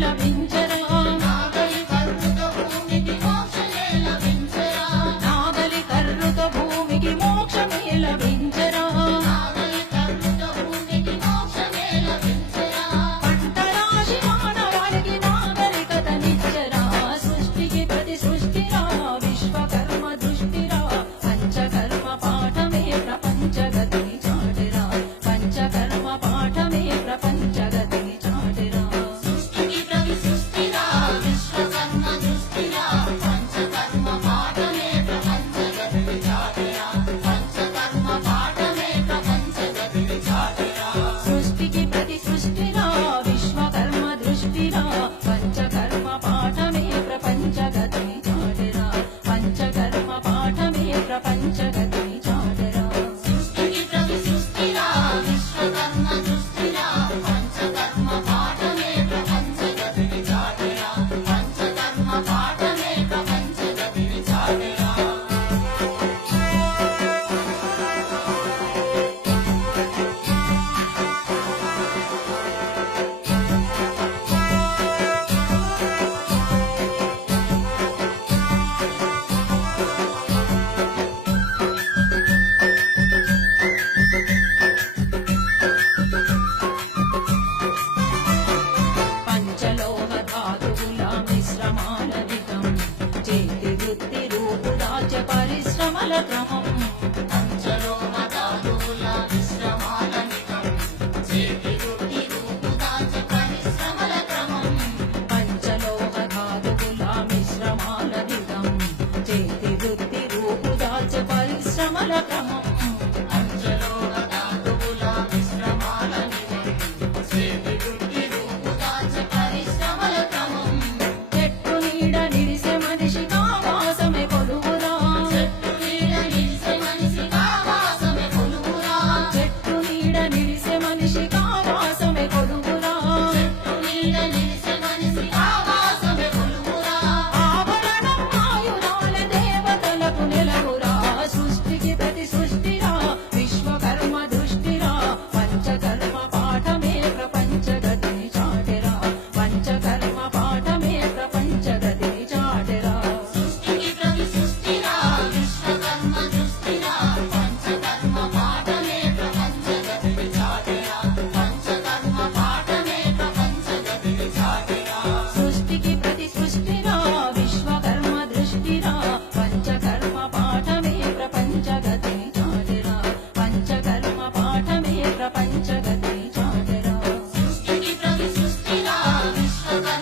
లభించరా నాగలి కర్రుతో భూమికి మోక్షమే లభించరా నాగలి కర్రుతో భూమికి మోక్షమే లభించరా నాగలి కర్రుతో భూమికి మోక్షమే లభించరా పంటరాశి మానవాళికి నాగరికతనిచ్చరా సృష్టికి ప్రతి సృష్టిరా విశ్వకర్మ దృష్టిరా పంచకర్మ పాఠమే ప్రపంచగతిని చాటిరా పంచకర్మ పాఠమే ప్రపంచగతిని చాటిరా సృష్టికి ప్రతి సృష్టిరా విశ్వకర్మ దృష్టిరా పంచకర్మ పాఠమే ప్రపంచగతిని చాటిరా పంచకర్మ పాఠమే ప్రపంచగతిని చాటిరా సృష్టికి ప్రతి సృష్టిరా విశ్వకర్మ దృష్టిరా పంచకర్మ పాఠమే ప్రపంచగతిని చాటిరా పంచకర్మ పాఠమే ప్రపంచగతిని చాటిరా సృష్టికి ప్రతి సృష్టిరా విశ్వకర్మ దృష్టిరా పంచకర్మ పాఠమే ప్రపంచగతిని చాటిరా పంచకర్మ పాఠమే ప్రపంచగతిని చాటిరా పంచలోహ ధాతువుల మిశ్రమాలవితం చేతి వృత్తి రూపుదాచ పరిశ్రమల క్రమం పంచలోహ ధాతువుల మిశ్రమాలవితం చేతి వృత్తి రూపుదాచ పరిశ్రమల క్రమం పంచలోహ ధాతువుల మిశ్రమాలవితం చేతి వృత్తి రూపుదాచ పరిశ్రమల క్రమం పంచలోహ ధాతువుల మిశ్రమాలవితం చేతి వృత్తి రూపుదాచ పరిశ్రమల క్రమం చెట్టు నీడ నిలిసే మనిషి కావాసమే కొలువురా చెట్టు నీడ నిలిసే మనిషి కావాసమే కొలువురా చెట్టు నీడ నిలిసే మనిషి కావాసమే కొలువురా చెట్టు నీడ నిలిసే మనిషి కావాసమే కొలువురా ఆభరణం ఆయుధాల దేవతలకు నెలవురా సృష్టికి ప్రతి సృష్టిరా విశ్వకర్మ దృష్టిరా పంచకర్మ పాఠమే ప్రపంచగతిని చాటిరా పంచకర్మ పాఠమే ప్రపంచగతిని చాటిరా సృష్టికి ప్రతి సృష్టిరా విశ్వకర్మ దృష్టిరా పంచకర్మ పాఠమే ప్రపంచగతిని చాటిరా పంచకర్మ పాఠమే ప్రపంచగతిని చాటిరా సృష్టికి ప్రతి సృష్టిరా విశ్వకర్మ దృష్టిరా పంచకర్మ పాఠమే ప్రపంచగతిని చాటిరా పంచకర్మ పాఠమే ప్రపంచగతిని చాటిరా సృష్టికి ప్రతి సృష్టిరా విశ్వకర్మ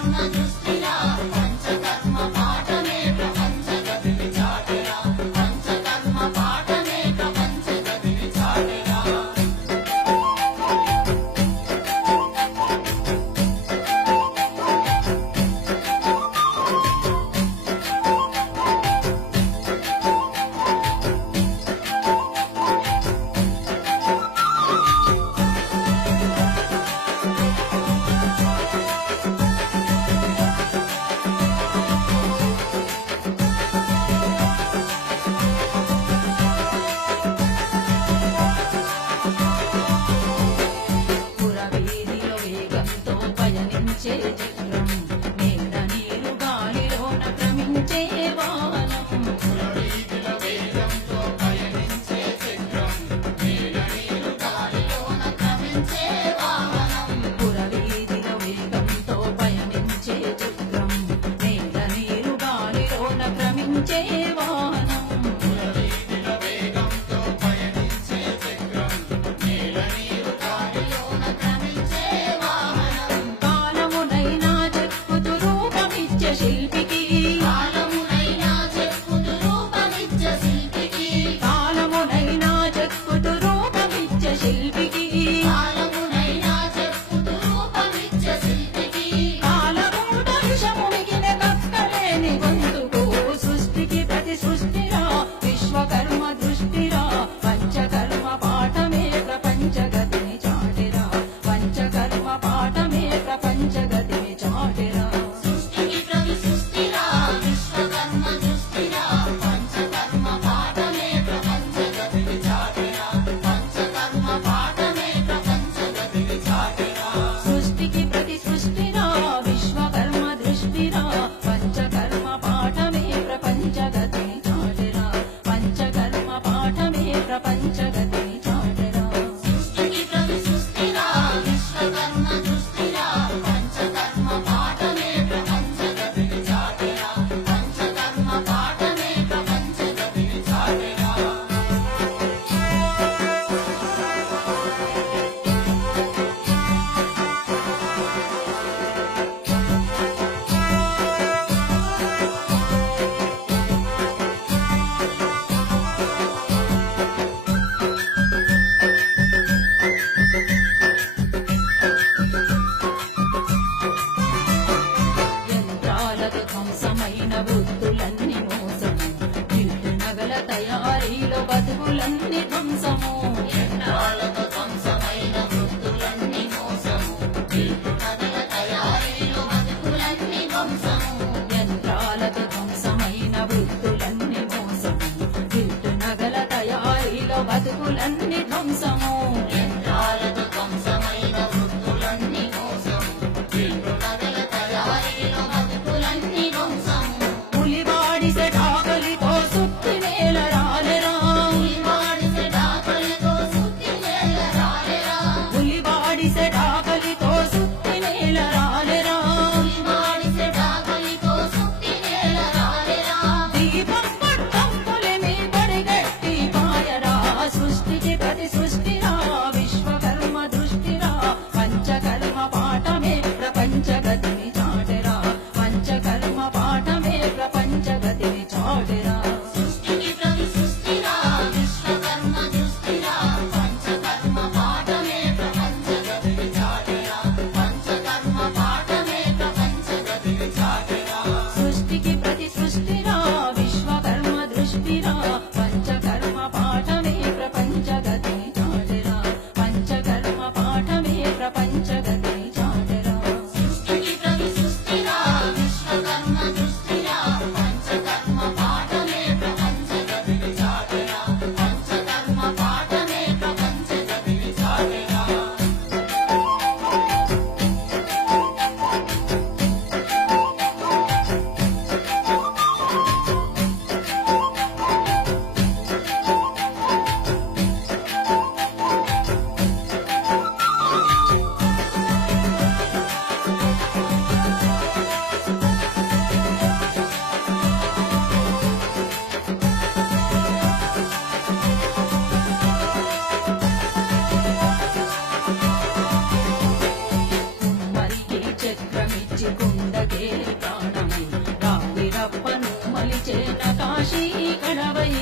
చక్రమిచ్చి కుండకే ప్రాణమై రావిరప్పను మలిచేన కాశీ కడవై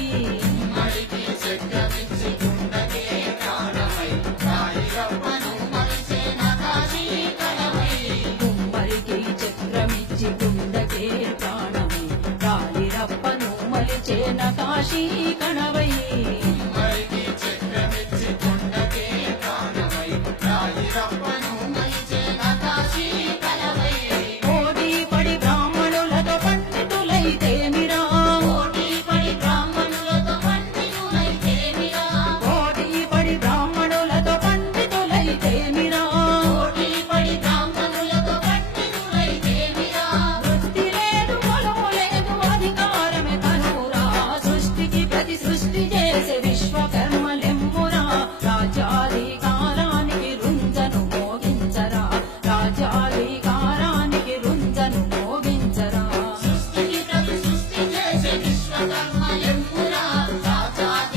కుమ్మరికి చక్రమిచ్చి కుండకే ప్రాణమై రాయిరప్పను మలిచేన కాశీ కడవై కుమ్మరికి చక్రమిచ్చి కుండకే ప్రాణమై రావిరప్పను మలిచేన కాశీ కడవై కుమ్మరికి చక్రమిచ్చి కుండకే ప్రాణమై రాయిరప్పను మలిచేన కాశీ కడవై కోటి పడి బ్రాహ్మణులతో పండితులైతేమిరా కోటి పడి బ్రాహ్మణులతో పండితులైతేమిరా కోటి పడి బ్రాహ్మణులతో పండితులైతేమిరా కోటి పడి బ్రాహ్మణులతో పండితులైతేమిరా వృత్తి లేదు పొలము లేదు అధికారమే కనురా సృష్టికి ప్రతి సృష్టి చేసే విశ్వకర్మలెమ్మురా రాజ్యాధికారానికి రుంజను మోగించరా రాజ్యాధికారానికి రుంజను మోగించరా సృష్టికి ప్రతి సృష్టి చేసే విశ్వకర్మలెమ్మురా రాజాధికారానికి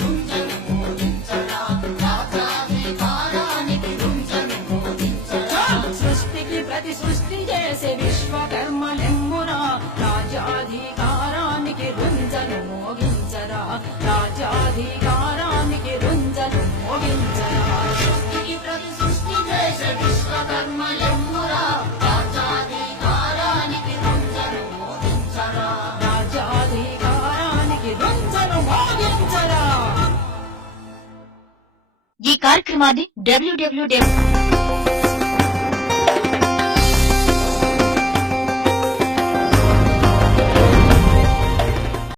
రుంజను మోగించరా రాజాధికారానికి రుంజను మోగించరా సృష్టికి ప్రతి సృష్టి చేసే విశ్వకర్మలెమ్మురా రాజ్యాధికారానికి రుంజను మోగించరా రాజ్యాధికారానికి రుంజను మోగించరా సృష్టికి ప్రతి సృష్టి చేసే విశ్వకర్మలెమ్మురా రాజాధికారానికి రుంజను మోగించరా రాజ్యాధికారానికి రుంజను మోగించరా ఈ కార్యక్రమాన్ని www